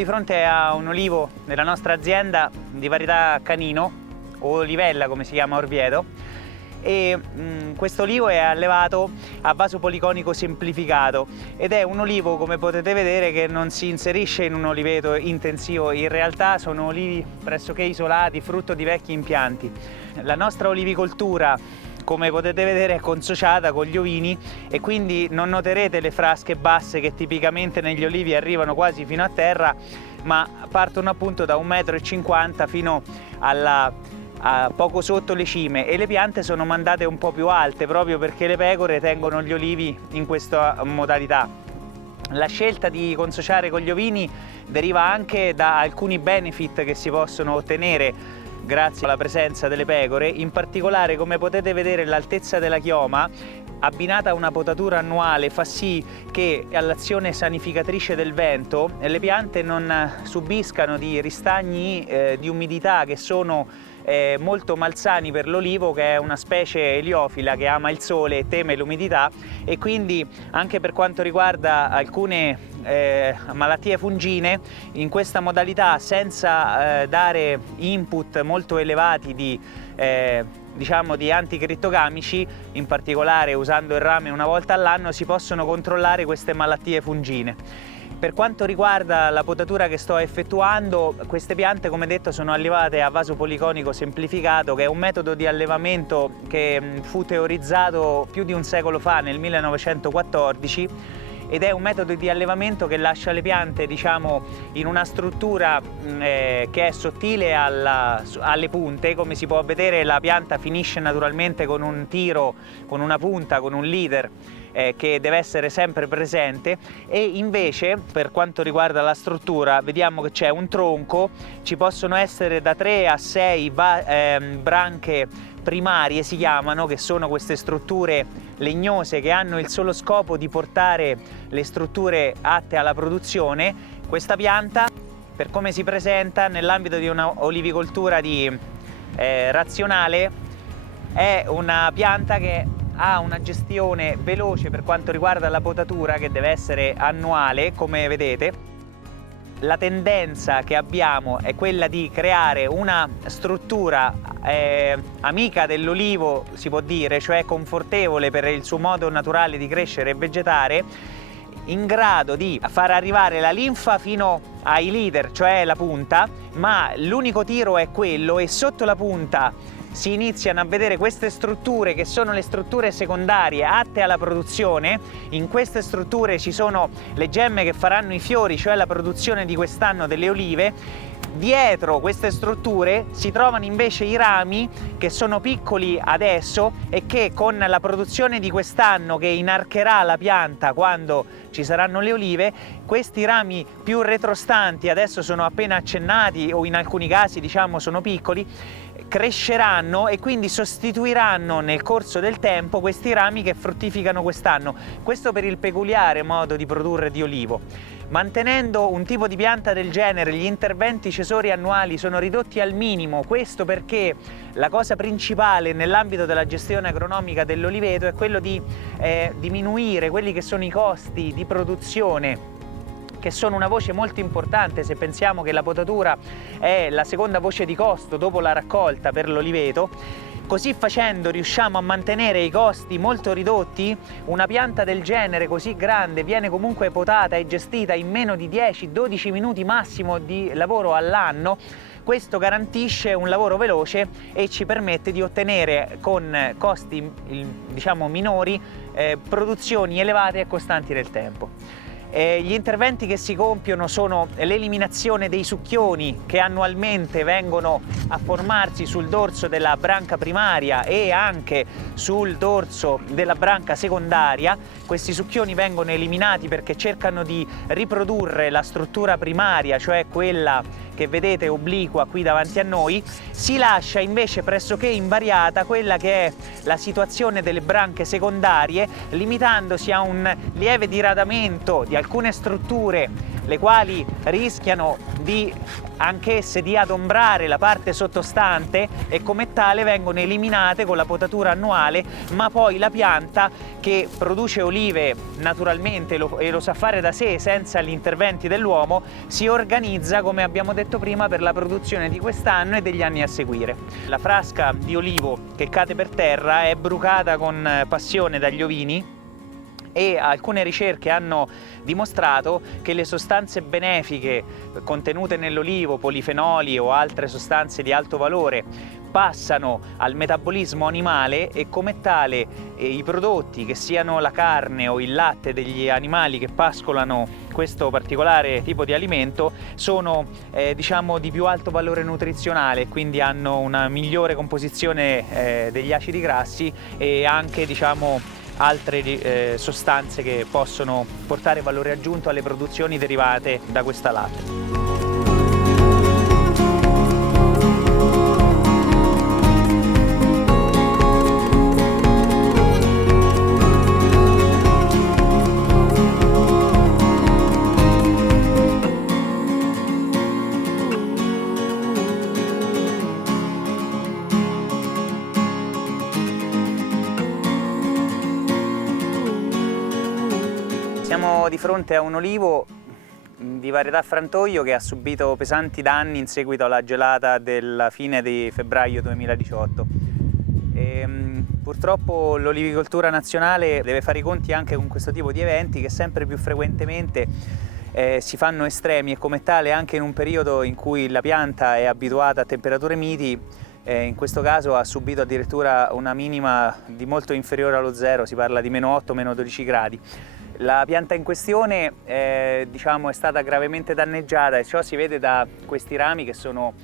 di fronte a un olivo della nostra azienda di varietà Canino, o Olivella come si chiama a Orvieto, e questo olivo è allevato a vaso policonico semplificato ed è un olivo, come potete vedere, che non si inserisce in un oliveto intensivo. In realtà sono olivi pressoché isolati, frutto di vecchi impianti. La nostra olivicoltura, come potete vedere, è consociata con gli ovini e quindi non noterete le frasche basse che tipicamente negli olivi arrivano quasi fino a terra, ma partono appunto da 1,50 m fino a poco sotto le cime, e le piante sono mandate un po' più alte proprio perché le pecore tengono gli olivi in questa modalità. La scelta di consociare con gli ovini deriva anche da alcuni benefit che si possono ottenere grazie alla presenza delle pecore. In particolare, come potete vedere, l'altezza della chioma abbinata a una potatura annuale fa sì che all'azione sanificatrice del vento le piante non subiscano di ristagni di umidità che sono molto malsani per l'olivo, che è una specie eliofila che ama il sole e teme l'umidità, e quindi anche per quanto riguarda alcune malattie fungine, in questa modalità, senza dare input molto elevati di anticrittogamici, in particolare usando il rame una volta all'anno, si possono controllare queste malattie fungine. Per quanto riguarda la potatura che sto effettuando, queste piante, come detto, sono allevate a vaso policonico semplificato, che è un metodo di allevamento che fu teorizzato più di un secolo fa, nel 1914, ed è un metodo di allevamento che lascia le piante, diciamo, in una struttura che è sottile alle punte. Come si può vedere, la pianta finisce naturalmente con un tiro, con una punta, con un leader che deve essere sempre presente, e invece per quanto riguarda la struttura vediamo che c'è un tronco, ci possono essere da 3 a 6 branche primarie, si chiamano, che sono queste strutture legnose che hanno il solo scopo di portare le strutture atte alla produzione. Questa pianta, per come si presenta nell'ambito di una olivicoltura razionale, è una pianta che ha una gestione veloce per quanto riguarda la potatura, che deve essere annuale, come vedete. La tendenza che abbiamo è quella di creare una struttura amica dell'olivo, si può dire, cioè confortevole per il suo modo naturale di crescere e vegetare, in grado di far arrivare la linfa fino ai leader, cioè la punta, ma l'unico tiro è quello, e sotto la punta si iniziano a vedere queste strutture, che sono le strutture secondarie atte alla produzione. In queste strutture ci sono le gemme che faranno i fiori, cioè la produzione di quest'anno delle olive. Dietro queste strutture si trovano invece i rami, che sono piccoli adesso e che con la produzione di quest'anno, che inarcherà la pianta quando ci saranno le olive, questi rami più retrostanti, adesso sono appena accennati o in alcuni casi diciamo sono piccoli, cresceranno e quindi sostituiranno nel corso del tempo questi rami che fruttificano quest'anno. Questo per il peculiare modo di produrre di olivo. Mantenendo un tipo di pianta del genere, gli interventi cesori annuali sono ridotti al minimo. Questo perché la cosa principale nell'ambito della gestione agronomica dell'oliveto è quello di diminuire quelli che sono i costi di produzione, che sono una voce molto importante se pensiamo che la potatura è la seconda voce di costo dopo la raccolta per l'oliveto. Così facendo riusciamo a mantenere i costi molto ridotti. Una pianta del genere così grande viene comunque potata e gestita in meno di 10-12 minuti massimo di lavoro all'anno. Questo garantisce un lavoro veloce e ci permette di ottenere con costi diciamo minori produzioni elevate e costanti nel tempo. Gli interventi che si compiono sono l'eliminazione dei succhioni che annualmente vengono a formarsi sul dorso della branca primaria e anche sul dorso della branca secondaria. Questi succhioni vengono eliminati perché cercano di riprodurre la struttura primaria, cioè quella che vedete obliqua qui davanti a noi. Si lascia invece pressoché invariata quella che è la situazione delle branche secondarie, limitandosi a un lieve diradamento di alcune strutture le quali rischiano anch'esse di adombrare la parte sottostante e come tale vengono eliminate con la potatura annuale, ma poi la pianta, che produce olive naturalmente e lo sa fare da sé senza gli interventi dell'uomo, si organizza, come abbiamo detto prima, per la produzione di quest'anno e degli anni a seguire. La frasca di olivo che cade per terra è brucata con passione dagli ovini, e alcune ricerche hanno dimostrato che le sostanze benefiche contenute nell'olivo, polifenoli o altre sostanze di alto valore, passano al metabolismo animale e come tale i prodotti, che siano la carne o il latte degli animali che pascolano questo particolare tipo di alimento, sono diciamo di più alto valore nutrizionale, quindi hanno una migliore composizione degli acidi grassi e anche diciamo altre sostanze che possono portare valore aggiunto alle produzioni derivate da questa latte. Siamo di fronte a un olivo di varietà frantoio che ha subito pesanti danni in seguito alla gelata della fine di febbraio 2018. Purtroppo l'olivicoltura nazionale deve fare i conti anche con questo tipo di eventi che sempre più frequentemente si fanno estremi, e come tale anche in un periodo in cui la pianta è abituata a temperature miti, in questo caso ha subito addirittura una minima di molto inferiore allo zero, si parla di meno 8, meno 12 gradi. La pianta in questione diciamo, è stata gravemente danneggiata, e ciò si vede da questi rami che sono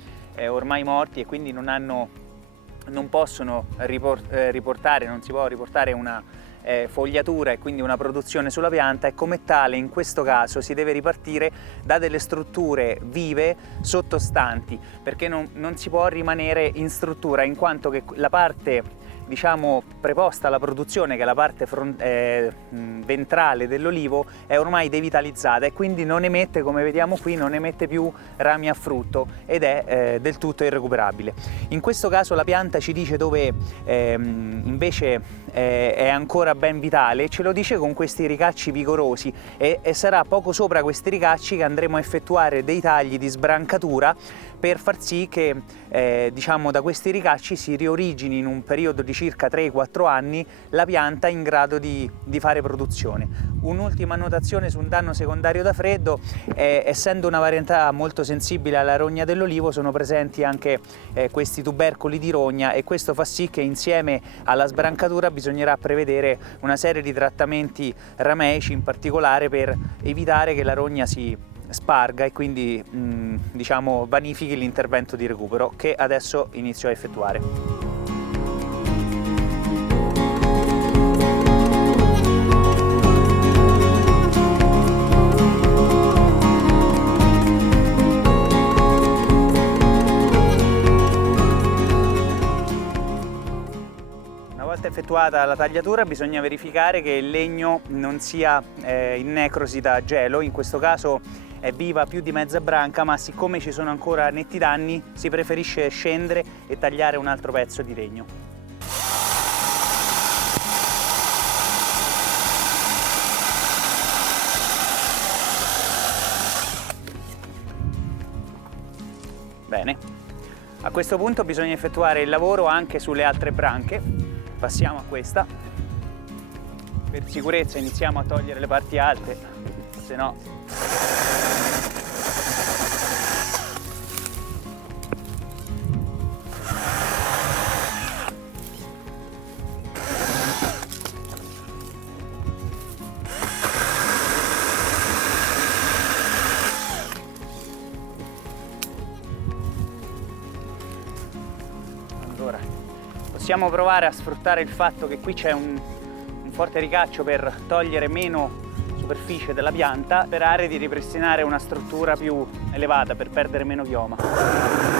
ormai morti e quindi non possono riportare, non si può riportare una fogliatura e quindi una produzione sulla pianta, e come tale in questo caso si deve ripartire da delle strutture vive sottostanti, perché non si può rimanere in struttura, in quanto che la parte diciamo preposta alla produzione, che è la parte ventrale dell'olivo, è ormai devitalizzata e quindi non emette, come vediamo qui, non emette più rami a frutto ed è del tutto irrecuperabile. In questo caso la pianta ci dice dove invece è ancora ben vitale, ce lo dice con questi ricacci vigorosi, e sarà poco sopra questi ricacci che andremo a effettuare dei tagli di sbrancatura per far sì che diciamo da questi ricacci si riorigini in un periodo di circa 3-4 anni la pianta in grado di fare produzione. Un'ultima annotazione su un danno secondario da freddo: essendo una varietà molto sensibile alla rogna dell'olivo, sono presenti anche questi tubercoli di rogna, e questo fa sì che insieme alla sbrancatura bisognerà prevedere una serie di trattamenti rameici, in particolare per evitare che la rogna si sparga e quindi diciamo vanifichi l'intervento di recupero che adesso inizio a effettuare. Una volta effettuata la tagliatura bisogna verificare che il legno non sia in necrosi da gelo. In questo caso è viva più di mezza branca, ma siccome ci sono ancora netti danni si preferisce scendere e tagliare un altro pezzo di legno. Bene, a questo punto bisogna effettuare il lavoro anche sulle altre branche. Passiamo a questa. Per sicurezza iniziamo a togliere le parti alte, se no possiamo provare a sfruttare il fatto che qui c'è un forte ricaccio per togliere meno superficie della pianta, sperare di ripristinare una struttura più elevata per perdere meno chioma.